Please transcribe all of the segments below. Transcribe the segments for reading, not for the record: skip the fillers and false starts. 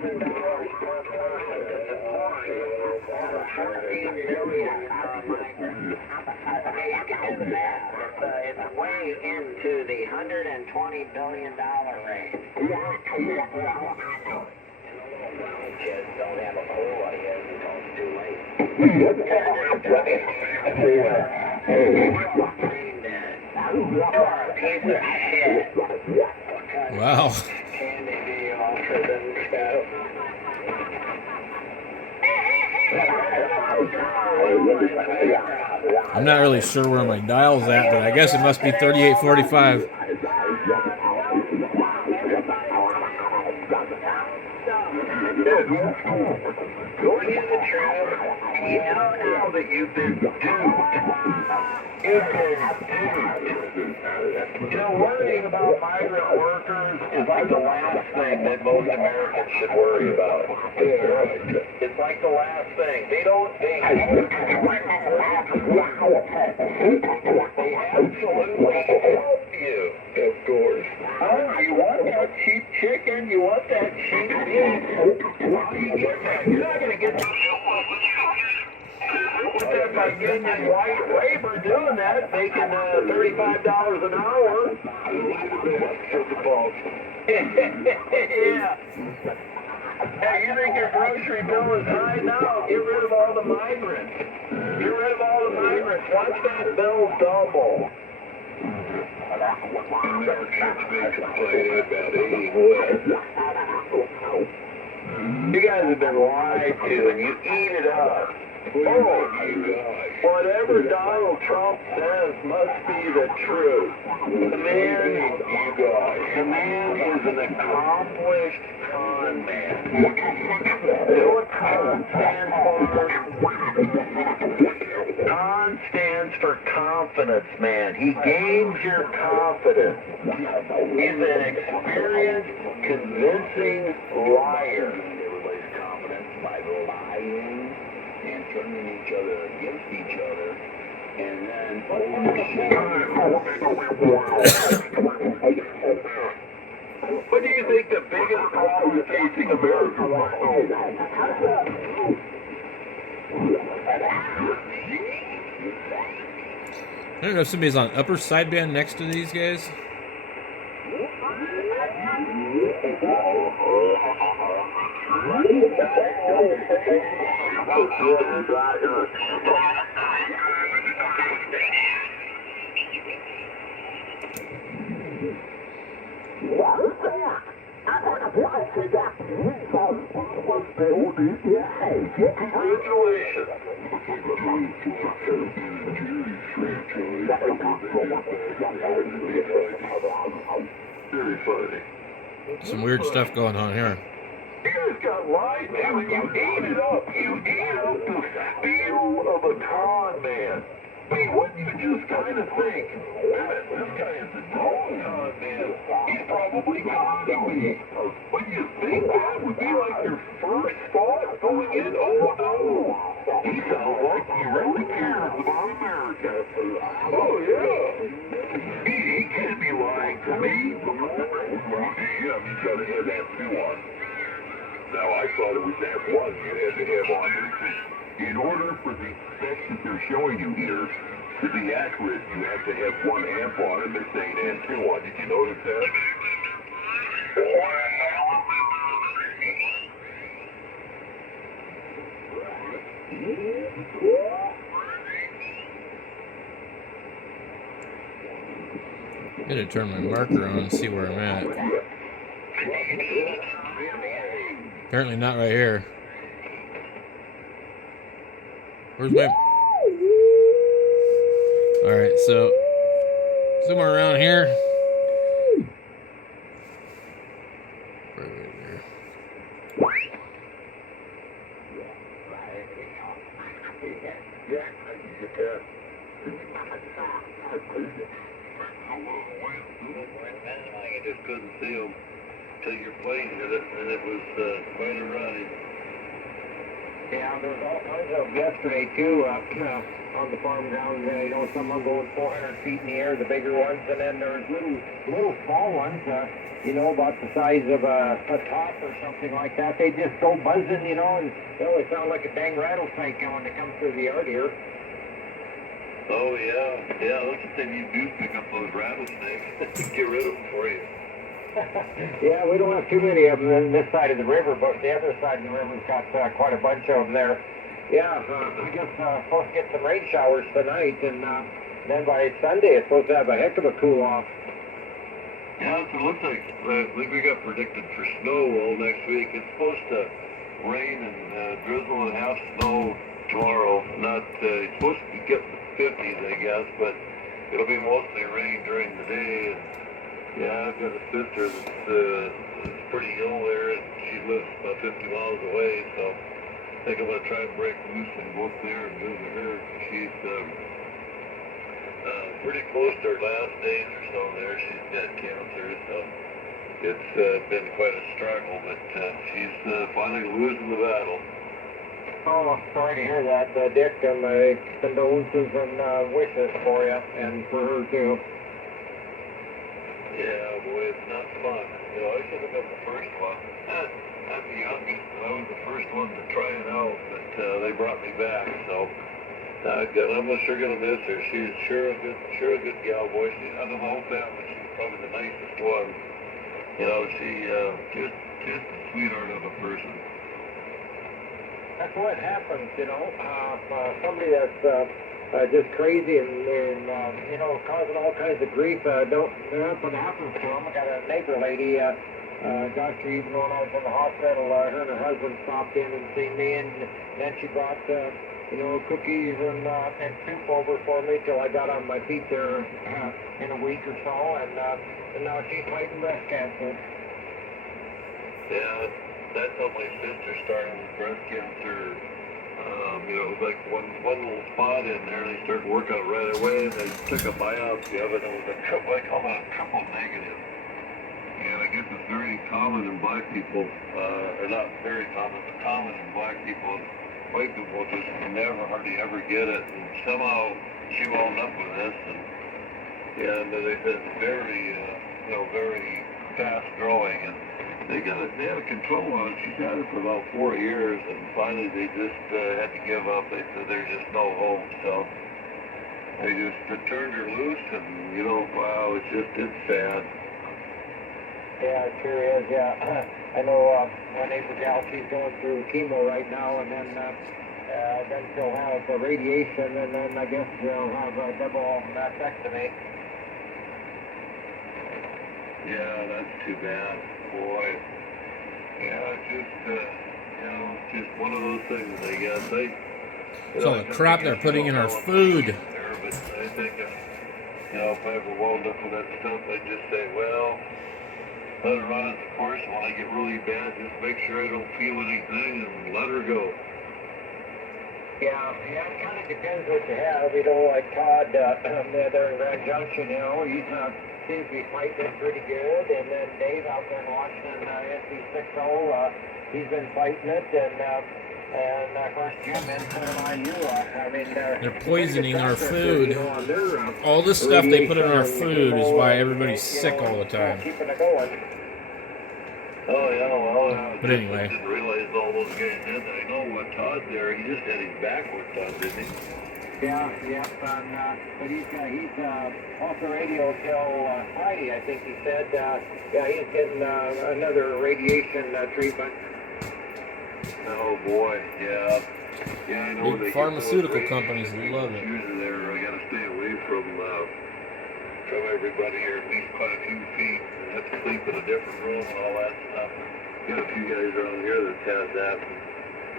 It's way into the $120 billion range. Kids don't have a cola yet until it's too late. Wow. I'm not really sure where my dial's at, but I guess it must be 3845. Going in the trail, you know now that you've been duped. You've been duped. You know, worrying about migrant workers is like the last thing that most Americans should worry about. It's like the last thing. They absolutely help you. Of course. Oh, you want that cheap chicken? You want that cheap beef? How do you get that? You're not going to get that by union white labor doing that, making $35 an hour. Yeah. Hey, you think your grocery bill is high now? Get rid of all the migrants. Get rid of all the migrants. Watch that bill double. You guys have been lied to, and you eat it up. Oh, whatever Donald Trump says must be the truth. The man is an accomplished con man. You know what con stands for? Con stands for confidence, man. He gains your confidence. He's an experienced, convincing liar. Everybody's confidence by lying and turning each other against each other, and then what do you think the biggest problem facing America right now? I don't know if somebody's on upper sideband next to these guys. Some weird stuff going on here. You guys got lied to and you eat it up. You eat up the steel of a con man. I mean, wouldn't you just kind of think, man, this guy is a con man. He's probably conning me. Wouldn't you think that would be like your first thought going in? Oh, no. He sounds like he really cares about America. Oh, yeah. He can't be lying to me. Yeah, he's got to have that too on. Now, I thought it was that one you had to have on there. In order for the specs that they're showing you here to be accurate, you have to have one amp on and they're saying and two on. Did you notice that? I'm gonna turn my marker on and see where I'm at. Apparently not right here. Where's my... Alright, so somewhere around here. Right there. I just couldn't see them till your plane hit it, and it was quite a ride. Yeah, there was all kinds of yesterday too. on the farm ground. You know, some are going 400 feet in the air, the bigger ones, and then there's little small ones, you know, about the size of a top or something like that. They just go buzzing, you know, and they always sound like a dang rattlesnake when they come through the yard here. Oh, yeah. Yeah, that's the thing. You do pick up those rattlesnakes. Get rid of them for you. Yeah, we don't have too many of them on this side of the river, but the other side of the river's got quite a bunch of them there. Yeah, I guess supposed to get some rain showers tonight, and then by Sunday it's supposed to have a heck of a cool off. Yeah, so it looks like we got predicted for snow all next week. It's supposed to rain and drizzle and have snow tomorrow. Not it's supposed to get the 50s, I guess, but it'll be mostly rain during the day. And, yeah, I've got a sister that's pretty ill there, and she lives about 50 miles away, so I think I'm going to try and break loose and go up there and visit her. She's pretty close to her last days or so there. She's got cancer, so it's been quite a struggle, but she's finally losing the battle. Oh, sorry to hear that, Dick, and my condolences and wishes for you and for her too. Yeah, boy, it's not fun. You know, I should have been the first one. I'm the youngest, and I was the first one to try it out, but they brought me back, so I'm sure gonna miss her. She's sure a good gal, boy. Out of the whole family, she's probably the nicest one. You know, she just a sweetheart of a person. That's what happens, you know. Somebody that's just crazy and you know, causing all kinds of grief. That's what happens to them. I got a neighbor lady, Dr. Even when I was in the hospital, her and her husband stopped in and seen me, and then she brought, you know, cookies and soup over for me till I got on my feet there in a week or so, and now she's fighting breast cancer. Yeah, that's how my sister started with breast cancer. You know, it was like one little spot in there, and they started working on it right away, and they took a biopsy of it, and it was I call it a triple negative. And I guess it's very common in black people, or not very common, but common in black people. White people just hardly ever get it, and somehow she wound up with this, and they said it's very, you know, very fast growing, and they had a control on it. She's had it for about 4 years, and finally they just had to give up. They said there's just no hope, so they just turned her loose, and you know, wow, it's sad. Yeah, it sure is, yeah. I know my neighbor gal, she's going through chemo right now, and then she'll have radiation, and then I guess she'll have a double mastectomy. Yeah, that's too bad. Boy. Yeah, it's just, you know, it's just one of those things, I guess. It's all the crap they're putting in our food. But I think you know, if I ever wound up with that stuff, I'd just say, well, let her run its course. When I get really bad, just make sure I don't feel anything and let her go. Yeah, it kind of depends what you have. You know, like Todd, there in Grand Junction, you know, he seems to be fighting it pretty good. And then Dave out there in Washington, ft101e, he's been fighting it. And of course, Jim in IU. I mean, they're poisoning our food. You know, on their, all this stuff they put in our food is why everybody's sick all the time. Keeping it going. Oh, yeah, well, but anyway. I didn't realize all those guys did that. I know what Todd there, he just had his back worked on, didn't he? Yeah, but he's off the radio till Friday, I think he said. Yeah, he's getting another radiation treatment. Oh, boy, yeah. Yeah, I know. Big pharmaceutical companies love it. There, I got to stay away from everybody here, at least quite a few feet, and have to sleep in a different room and all that stuff. Got a few guys around here that had that,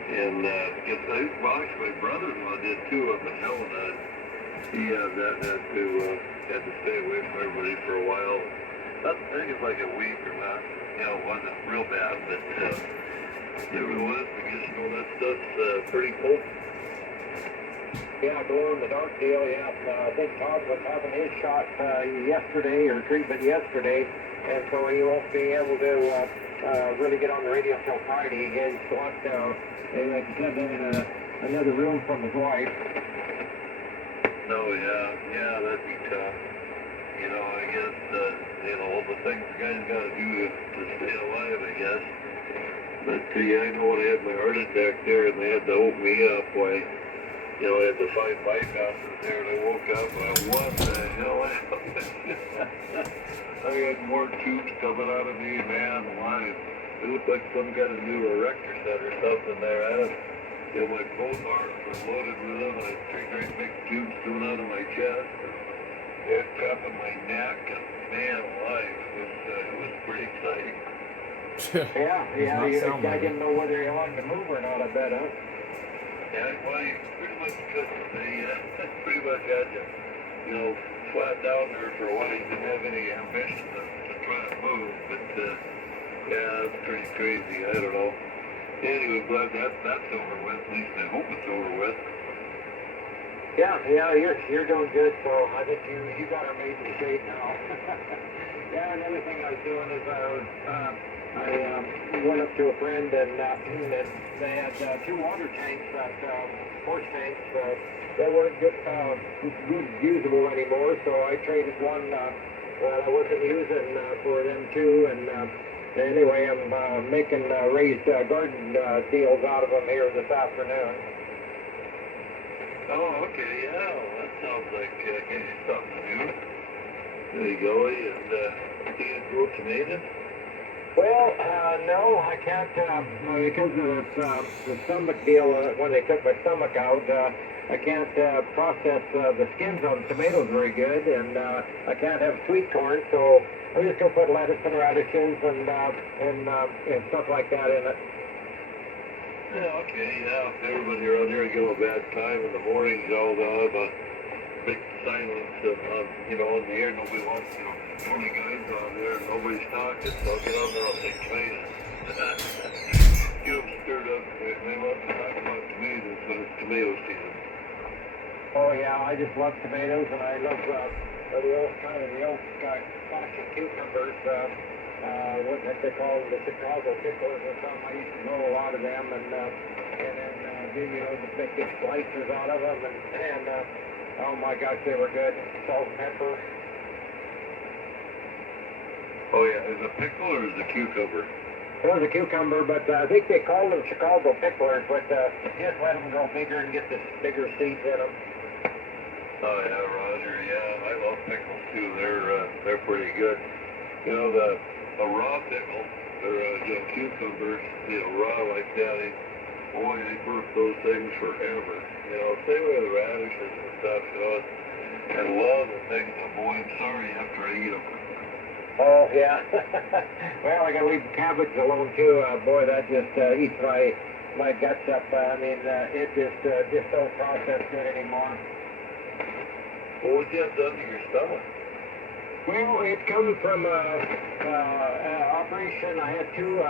and actually my brother-in-law did too up in Helena. He had that, had to stay away from everybody for a while. I think it's like a week or not. You know, it wasn't real bad, but nevertheless, I guess you know that stuff's pretty potent. Yeah, glow in the dark deal, yeah. I think Todd was having his shot yesterday, or treatment yesterday, and so he won't be able to really get on the radio till Friday. He's locked down, like I said, in another room from his wife. Oh, yeah, that'd be tough. I guess, all the things the guy's got to do to stay alive, I guess. But, yeah, I know when I had my heart attack there and they had to open me up, why, I had to find bypasses there and I woke up and I, what the hell happened? I had more tubes coming out of me, man, alive. It looked like some kind of new erector set or something there. I had, my both arms were loaded with them and I had three great big tubes coming out of my chest. It tapping my neck, and man alive, it was pretty exciting. I didn't know whether you wanted to move or not, I bet, huh? Yeah, well, you pretty much couldn't. They pretty much had you, flat down there for a while. You didn't have any ambition to try to move, but yeah, it's pretty crazy. I don't know. Anyway, glad that's over with. At least I hope it's over with. Yeah, you're doing good, so I think you got our mate in shape now. Yeah, another thing I was doing is I went up to a friend and they had two water tanks, horse tanks, that weren't good usable anymore, so I traded one that I wasn't using for them too, and anyway, I'm making raised garden deals out of them here this afternoon. Oh, okay, yeah, well, that sounds like gives you something to do. There you go, and you can grow tomatoes? Well, no, I can't, because of the stomach deal, when they took my stomach out, I can't process the skins on tomatoes very good, and I can't have sweet corn, so I'm just going to put lettuce and radishes and stuff like that in it. Yeah, okay, yeah. If everybody around here give a bad time in the mornings, they'll have a big silence on the air. Nobody wants, 20 guys on there, and nobody's talking, so I'll get on there, I'll take tomatoes. Get them stirred up. They love to talk about tomatoes when it's tomato season. Oh, yeah, I just love tomatoes, and I love the old fashioned cucumbers. What they call the Chicago picklers or something. I used to grow a lot of them, and then do the big slices out of them, and oh my gosh, they were good. Salt and pepper. Oh yeah, is it a pickle or is it a cucumber? It was a cucumber, but I think they call them Chicago picklers, but just let them grow bigger and get the bigger seeds in them. Oh yeah, Roger. Yeah, I love pickles too. They're pretty good. A raw pickle, or cucumbers, raw like that. Boy, they burp those things forever. Same way with radishes and stuff. I love the things. Boy, I'm sorry after I eat them. Oh yeah. Well, I gotta leave the cabbage alone too. Boy, that just eats my guts up. It just don't process good anymore. Well, what'd you have done to your stomach? Well, it comes from operation. I had two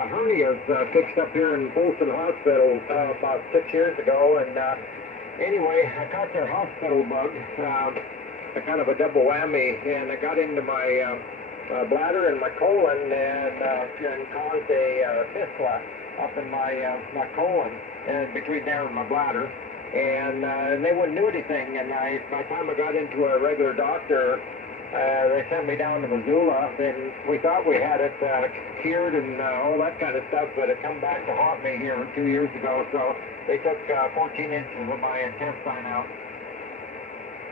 hernias fixed up here in Folsom Hospital about 6 years ago, and anyway, I caught the hospital bug, a kind of a double whammy, and it got into my bladder and my colon and caused a fistula up in my colon and between there and my bladder. And they wouldn't do anything. And by the time I got into a regular doctor, they sent me down to Missoula. And we thought we had it cured and all that kind of stuff, but it come back to haunt me here 2 years ago. So they took 14 inches of my intestine out.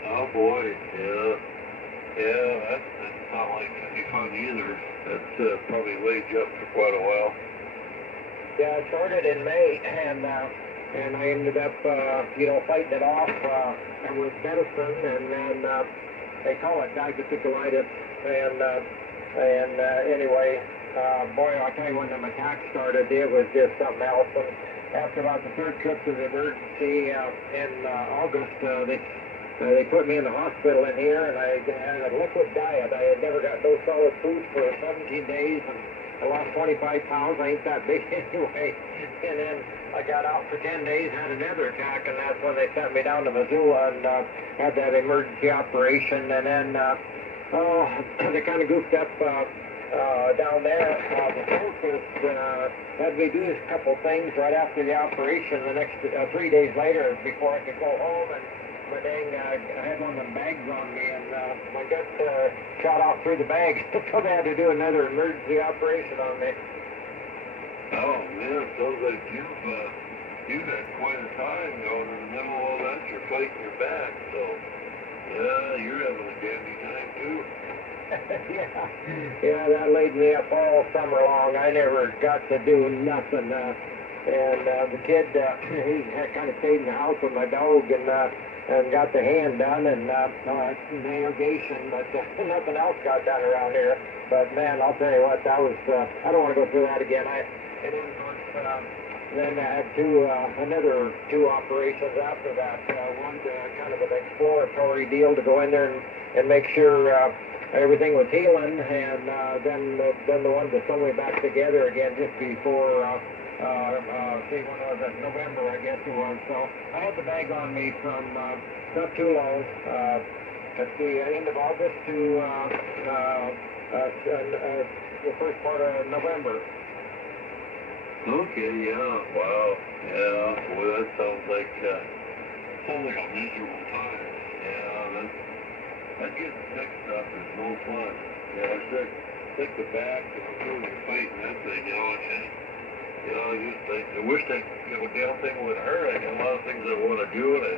Oh boy, yeah, that's not like any fun either. That's probably laid you up for quite a while. Yeah, it started in May, and I ended up, fighting it off with medicine, and then they call it diverticulitis. And anyway, boy, I tell you, when the attack started, it was just something else. And after about the third trip to the emergency in August, they put me in the hospital in here, and I had a liquid diet. I had never got no solid food for 17 days, and I lost 25 pounds. I ain't that big anyway. And then I got out for 10 days, had another attack, and that's when they sent me down to Missoula and had that emergency operation. And then, they kind of goofed up down there. The focus had me do a couple things right after the operation. The next 3 days later, before I could go home, and my dang, I had one of them bags on me, and my gut shot out through the bag, so they had to do another emergency operation on me. Oh man, sounds like you've had quite a time going in the middle of all that. You're fighting your back, so yeah, you're having a dandy time too. yeah, that laid me up all summer long. I never got to do nothing. And the kid, he kind of stayed in the house with my dog and got the hand done and the irrigation, but nothing else got done around here. But man, I'll tell you what, that was, I don't want to go through that again. And then, of course, then I had another two operations after that. One kind of an exploratory deal to go in there and make sure everything was healing, and then the one to sew me back together again just before, see, when was it? November, I guess it was. So I had the bag on me from not too long, at the end of August to the first part of November. Okay, yeah, wow, yeah, boy, that sounds like a miserable time. Yeah, that getting sick stuff is no fun. Yeah, it's like the back, when you're fighting that thing, it's just, I just think, I wish that, damn thing would hurt. I got a lot of things I want to do, and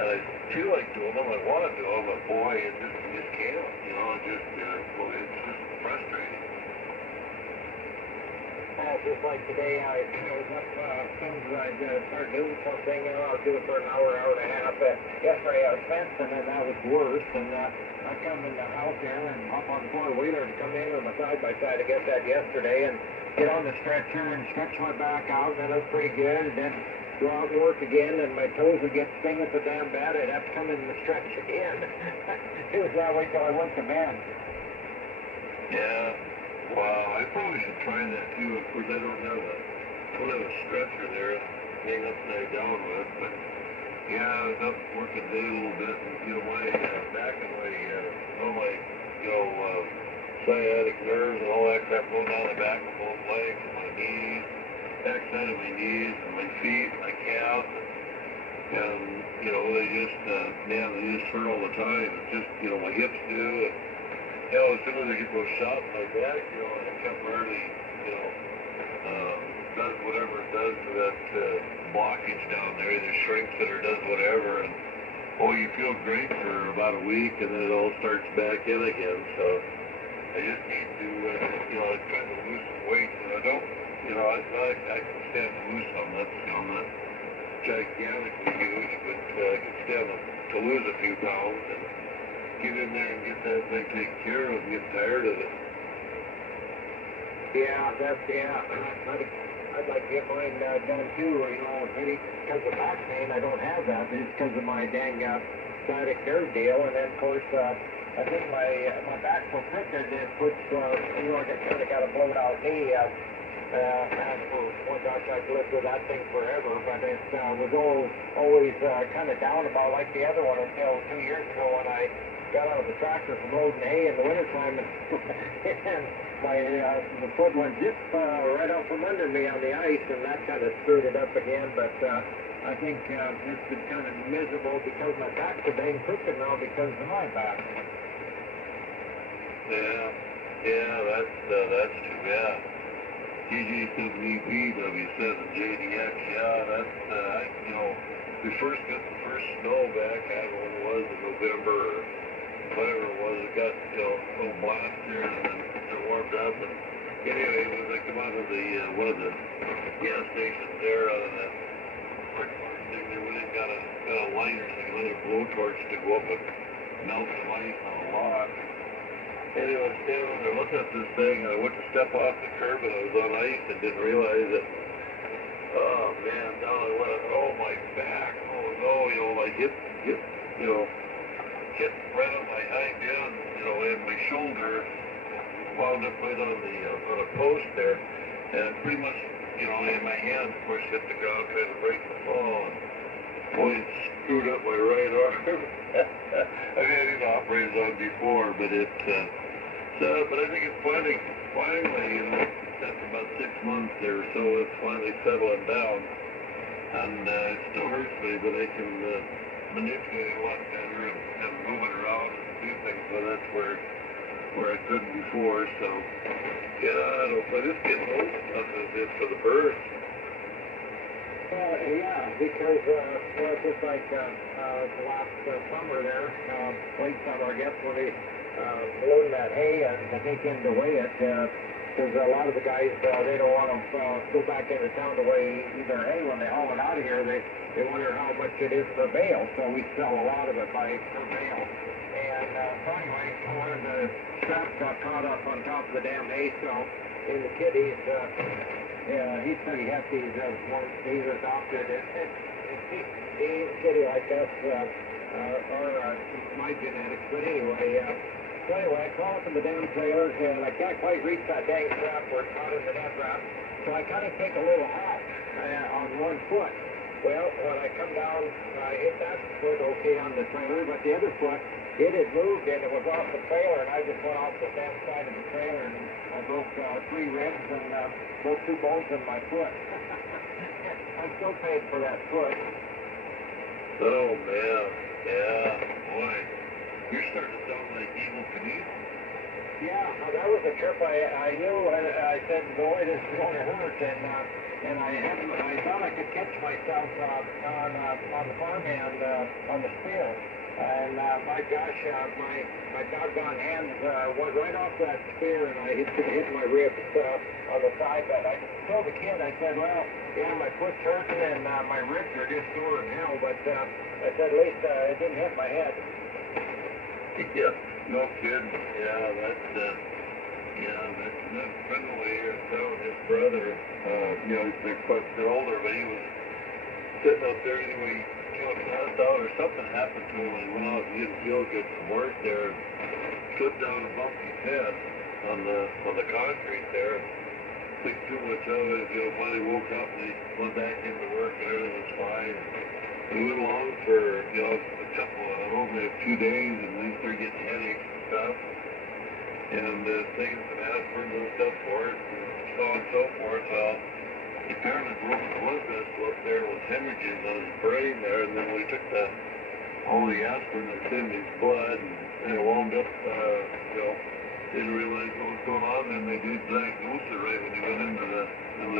I feel like doing them, I want to do them, but boy, you just can't, it's just frustrating. Just like today, I was up as soon as I start doing something, I'll do it for an hour, hour and a half. Yesterday I was fencing, and that was worse. And I come in the house here and hop on the four-wheeler and come in with my side-by-side. I guess that yesterday, and get on the stretcher and stretch my back out, and that was pretty good. And then go out and work again, and my toes would get stinging so damn bad, I'd have to come in the stretch again. It was that way till I went to bed. Yeah. Wow, I probably should try that too. Of course, I don't have a stretcher there to hang upside down with, but yeah, I was up working day a little bit, and my back and my sciatic nerves and all that crap going down the back of both legs, and my knees, back side of my knees, and my feet, and my calves, and they just hurt all the time. It's just my hips do. As soon as I get those shots like that, it temporarily, does whatever it does to that blockage down there. Either shrinks it or does whatever. And, you feel great for about a week, and then it all starts back in again. So I just need to, I'm trying to lose some weight. And I don't, I can stand to lose some. That's, not gigantically huge, but I can stand to lose a few pounds. And get in there and get that thing taken care of and get tired of it. Yeah, I'd like to get mine done too, maybe because of back pain, I don't have that, but it's because of my dang sciatic nerve deal, and then of course, I think my back's so crooked, it puts, I kind of got a blown out knee, and oh gosh, I've lived with that thing forever, but it was always kind of down about like the other one until 2 years ago when I got out of the tractor from loading hay in the wintertime, and the foot went zip right out from under me on the ice, and that kind of screwed it up again. But I think it's been kind of miserable because my back's so dang crooked now because of my back. Yeah, that's too bad. TJ7EPW says in JDX, we first got the first snow back, I don't know when it was, in November or whatever it was, it got, a little blast there, and then it warmed up, and anyway, when I come out of one of the gas stations there, out of that brick farm thing, they went and got a lighter, so another blowtorch to go up and melt some ice on a log. Anyway, I was standing there looking at this thing, and I went to step off the curb, and I was on ice, and didn't realize that, oh man, down I went, my back, oh no, my hip, hit right on my hind end, and my shoulder wound up right on a post there, and pretty much, in my hand, of course, hit the ground kind of right in the fall, and boy, it screwed up my right arm. I mean, I didn't operate on before, but it So, but I think it's finally, after about 6 months there or so, it's finally settling down. And it still hurts me, but I can manipulate a lot better and move it around and do things with it where I couldn't before. So, yeah, hopefully this getting old enough is it for the birds. Yeah, because well, just like the last summer there, late summer, I guess, when they load that hay and they came to weigh it, because a lot of the guys, they don't want to go back into town to weigh either hay when they haul it out of here. They wonder how much it is per bale, so we sell a lot of it by per bale. And so anyway, one of the straps got caught up on top of the damn hay, so in the kid, he's pretty hefty. He's adopted. He's kitty like us, or my genetics. But anyway, I crawl up in the damn trailer, and I can't quite reach that dang strap where it's caught in the net wrap. So I kind of take a little hop on one foot. Well, when I come down, I hit that foot okay on the trailer, but the other foot, it had moved and it was off the trailer, and I just went off the damn side of the trailer, and I broke 3 ribs and broke 2 bones in my foot. I'm still paying for that foot. Oh, man. Yeah, boy. You're starting to sound like Evil Knievel. Yeah, that was a trip I knew, and I said, boy, this is going to hurt, and I thought I could catch myself on the farmhand on the spear. And my gosh, my doggone hands went right off that spear, and I hit my ribs on the side. But I told the kid, I said, well, yeah, my foot's hurting, and my ribs are just sore in hell. But I said, at least it didn't hit my head. Yeah, no kidding. Yeah, that friend of here, his brother, they're older, but he was sitting out there anyway. Passed out or something happened to him when he went out and didn't feel good from work there. Slipped down and bumped his head on the concrete there. Think too much of it. Finally woke up and he went back into work and everything was fine. He went along for only a few days, and then he started getting headaches and stuff. And taking some aspirin and stuff for it, and so on and so forth. Well, he apparently broke the blood vessel up there and was hemorrhaging on his brain there, and then we took all the aspirin that's in his blood, and it wound up, didn't realize what was going on, and they did diagnose it right when he went into the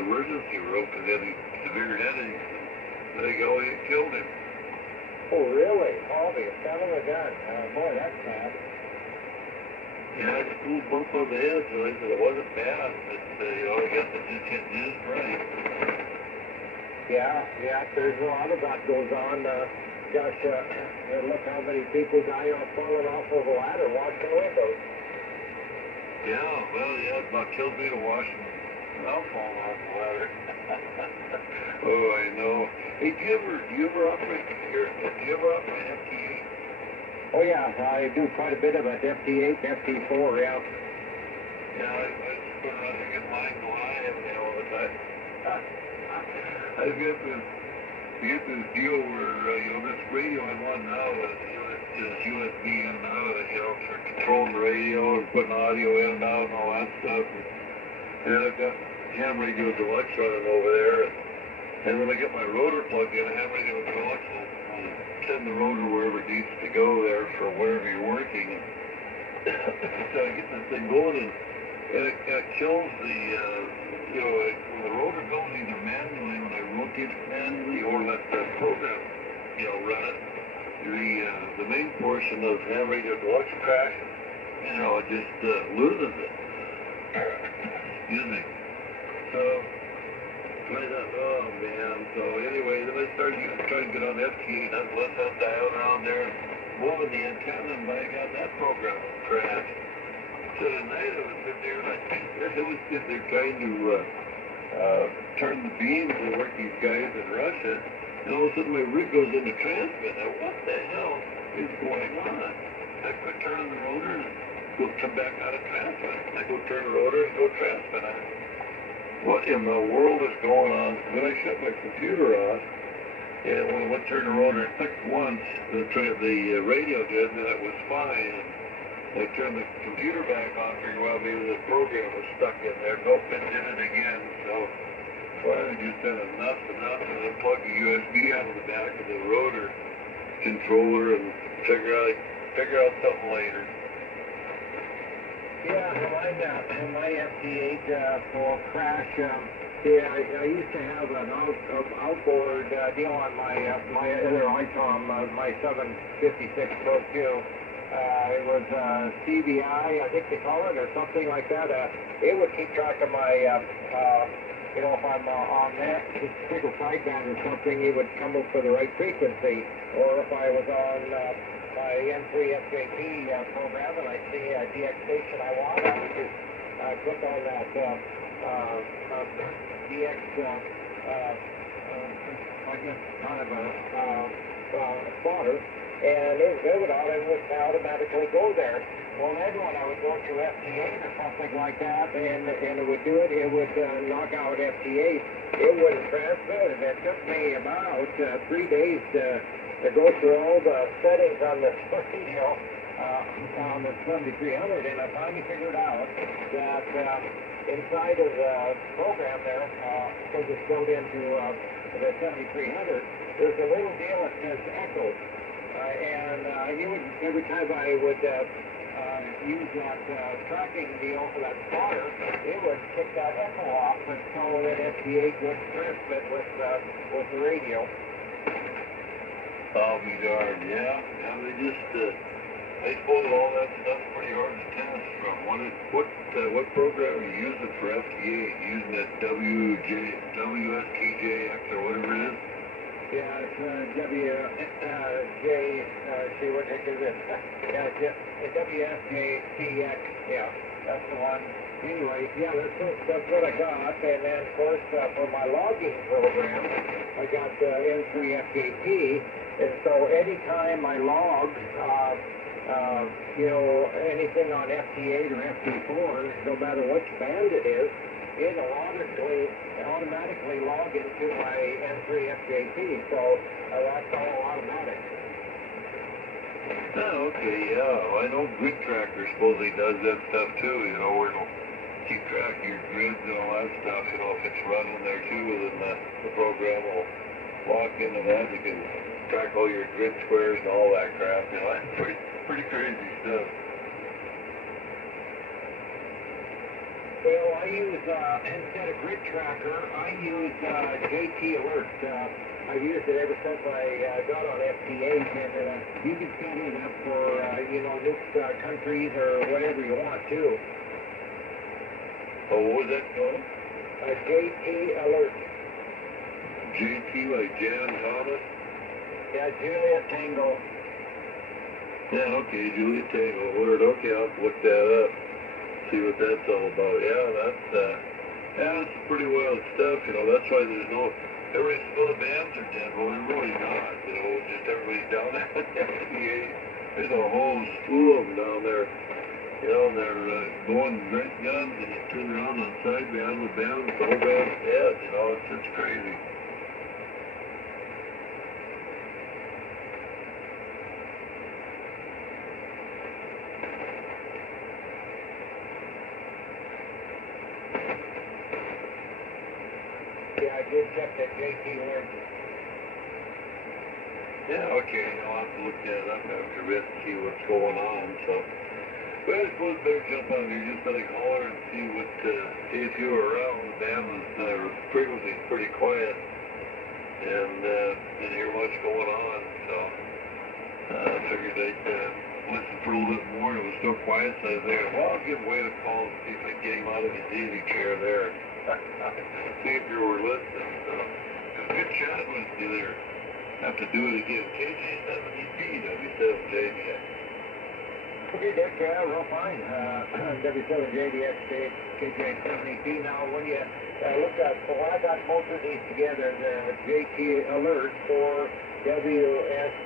emergency room, because he had these severe headaches, and they go, it killed him. Oh, really? Oh, the son of a gun. Boy, that's bad. Yeah, it's a cool bump on the head, so he said it wasn't bad, but, I guess it just hit just right. Yeah, there's a lot of that goes on. Gosh, look how many people die off falling off of a ladder, washing windows. Yeah, well, yeah, it about killed me to wash without falling off the ladder. Oh, I know. Hey, do you ever operate FT8? Oh yeah, I do quite a bit of it, FT8, FT4, yeah. Yeah, I just put around to get mine live, all the time. I've got this deal where, this radio I'm on now is USB in and out of it, for controlling the radio and putting audio in and out and all that stuff. And I've got ham radio deluxe running over there. And when I get my rotor plugged in, ham radio deluxe will send the rotor wherever it needs to go there for wherever you're working. So I get this thing going, and it kills the, when the rotor goes either manually, when I rotate it manually, or let the program, run it, the main portion of ham radio deluxe crashes. It just loses it. Excuse me. So I thought, oh man. So anyway, then I started trying to get on FT8, and I was dialing around there, moving the antenna, and I got that program crashed. So tonight I was sitting there, and I was sitting there trying to turn the beams and work these guys in Russia, and all of a sudden my rig goes into transmit. Now what the hell is going on? I quit turning the rotor and come back out of transmit. I go turn the rotor and go transmit. What in the world is going on? Then I shut my computer off, and when I went to turn the rotor and clicked once, the radio did, and it was fine. I turned the computer back on, figured, well, maybe this program was stuck in there. Nope, it did it again. So finally just said enough, and then plug the USB out of the back of the rotor controller and figure out something later. Yeah, my FT8 for crash. Yeah, I used to have an outboard deal on my other ITOM, my 756 Pro 2. It was CVI, I think they call it, or something like that. It would keep track of my, you know, if I'm on that single sideband or something, it would come up for the right frequency. Or if I was on my N3 FJT program and I see a DX station I want, I would just click on that DX, I guess, kind of a spotter, and it would automatically go there. Well, then when I would go to FT8 or something like that, and it would do it, it would knock out FT8. It wouldn't transmit it. It took me about 3 days to go through all the settings on the radio on the 7300, and I finally figured out that inside of the program there, because it's built into the 7300, there's a little deal that says echo. And you would, every time I would use that tracking deal for that spotter, it would kick that echo off, and so that FT8 would transmit with the radio. I'll be darned, yeah. Yeah, they just, I suppose all that stuff's pretty hard to test from. What program are you using for FT8? Using that WSTJX or whatever it is? Yeah, it's what heck is it? WSJTX, yeah, that's the one. Anyway, yeah, that's what I got. And then, of course, for my logging program, I got N3 FJT. And so anytime I log, you know, anything on FT8 or FT4, no matter which band it is, it'll automatically log into my N3 FJT. So that's all automatic. Oh, okay, yeah. Well, I know Grid Tracker supposedly does that stuff too, you know, where it'll keep track of your grids and all that stuff, you know, if it's running there too, then the program will lock into that. You can track all your grid squares and all that crap, you know, that's pretty crazy stuff. Well, I use, instead of Grid Tracker, I use JT Alert. I've used it ever since I got on FT8, and you can set it up for, you know, nuke countries or whatever you want, too. Oh, what was that called? JT Alert. JT like Jan Thomas? Yeah, Julia Tango. Yeah, okay, Julia Tango Alert. Okay, I'll have to look that up. See what that's all about. Yeah, that's pretty wild stuff, you know. That's why there's no, everybody's, well, the bands are dead. Well, they're really not, you know. Just everybody's down there at FT8. There's a whole slew of them down there, you know, and they're going great guns, and you turn around on sideband, the band, the whole band's dead, you know. It's just crazy. Yeah, I did check that JT Alert. Yeah, okay, I'll have to look that up after a bit and see what's going on, so. Well, I suppose better jump on here just like holler and see what, see if you were around. The band was, frequency's pretty quiet, and, didn't hear much going on, so, figured I'd, listen for a little bit more. It was so quiet, so I was there. Well, I'll give Wade a call and see if I can get him out of his easy chair there. See if you were listening, so. Good chat with you there. Have to do it again. KJ70B, W7JDX. Okay, Dick, real fine. W7JDX, KJ70B. Now, when you look at, so when I got both of these together, the JT Alert for WSJT-X,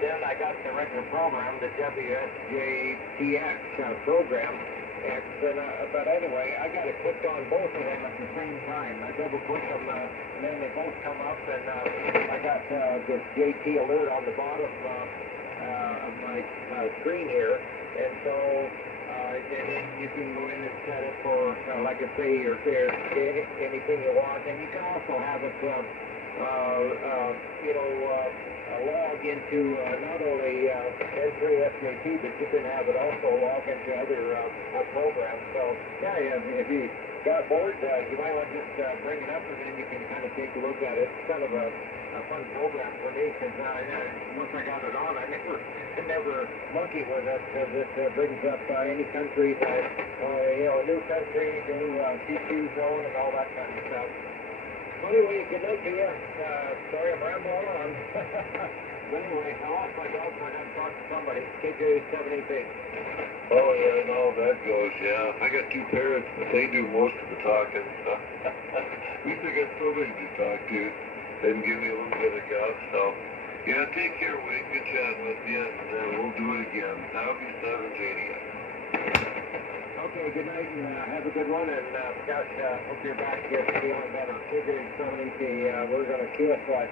then I got the regular program, the WSJTX program. X, but anyway, I got it clicked on both of them at the same time. I double click them, and then they both come up, and I got this JT Alert on the bottom my screen here, and so and then you can go in and set it for, like I say, your anything you want, and you can also have it, log into not only N3SJT, but you can have it also log into other programs. So yeah, if you got bored, you might want to just bring it up, and then you can kind of take a look at it. It's kind of a fun program for me, because once I got it on, I never monkey with it, because it brings up any country that, new country, new CQ zone, and all that kind of stuff. Anyway, good night to you. Sorry I'm rambling on. But anyway, I lost my dog, so I got to talk to somebody. KJ788. Oh, yeah, I know how that goes, yeah. I got 2 parrots, but they do most of the talking. At least I got somebody to talk to and give me a little bit of guff, so. Yeah, take care, Wade. Good chatting with you, and we'll do it again. Happy 780. Okay, good night, and have a good one, and gosh, hope you're back feeling better. KJ788, we're going to kill flight.